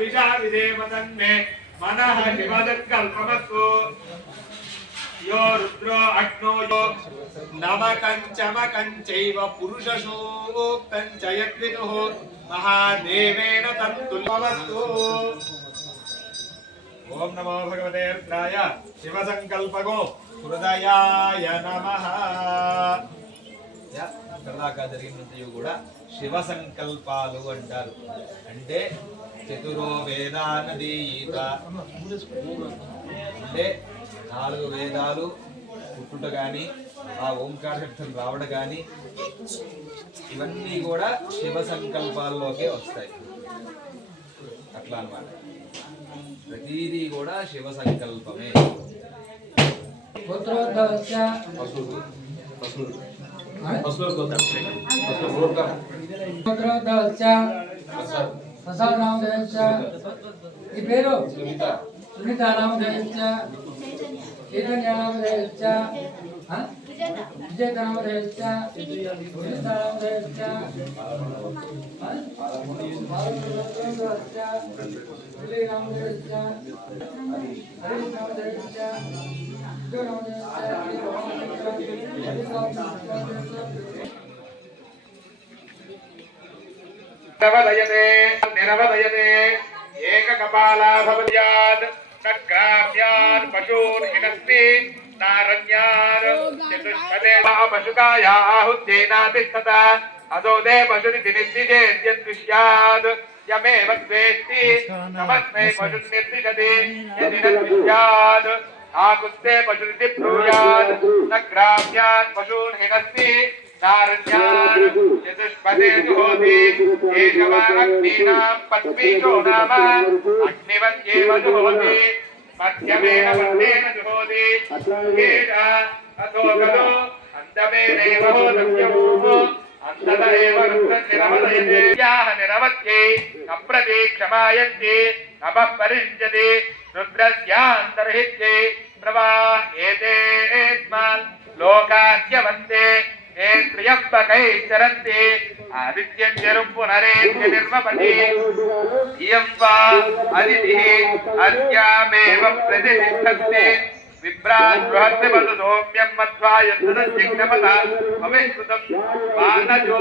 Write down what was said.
हविषा विधेम तन्मे मनः शिवदत्कल्पमस्तु यो रुद्रो अग्नो यो नमकञ्चमकञ्चैव पुरुषशोक्तञ्च यद्विदुः महादेवेन तत्तुल्यमस्तु। ओम नमो भगवते रुद्राय शिवसंकल्पको हृदयाय नमः। ఇప్పటిదాకా జరిగినంతయు కూడా శివ సంకల్పాలు అంటారు. అంటే చతురో వేదానది ఈత అంటే 4 వేదాలు పుట్టుట కానీ ఆ ఓంకార శబ్దం రావడం కానీ ఇవన్నీ కూడా శివ సంకల్పాల్లోకే వస్తాయి. అట్లా అన్నమాట. ప్రతిదీ కూడా శివ సంకల్పమే. ఈ పేరు సునీత నామధేయశ్చ చైతన్య నామధేయశ్చ విజేత నామధేయశ్చ సునీత నామధేయశ్చ విజయ నామధేయశ్చ హరి నామధేయశ్చ निरवदयते निरवदयते एककपाला भवत्यात् तद्ग्राम्यान् पशून् हिनस्ति नारण्यान् चतुष्पदे पशुकाया आहुत्येनातिष्ठत असोदे पशुनिति निर्दिशेद्यद्विष्यात् यमेव द्वेष्टि तमस्मै पशुन्निर्दिशति यदि न द्विष्यात् आकुस्ते पशुनिति ब्रूयात् न ग्राम्यान् पशून् हिनस्ति नारण्यान् चतुष्पदे जुहोति एकवानग्नीनां पद्मीशो नाम अग्निवत्येव जुहोति मध्यमेन वन्देन जुहोति केशा अथो गदो अन्तमेनैव होतस्यमुः अन्तत एव निरवदयते याः निरवत्यै अप्रतीक्षमायन्ति अपः परिञ्जति रुद्रस्यान्तर्हित्यै प्रवा एतेऽस्मान् लोकाद्यवन्ते हे त्र्यम्बकैश्चरन्ति आदित्यं जरुं पुनरेत्य निर्वपति इयं वा अदितिः अस्यामेव प्रतिष्ठन्ति विभ्रान् बृहत् वसु सौम्यं मध्वा यद्धनं जिग्नपदा भविष्कृतं वानजो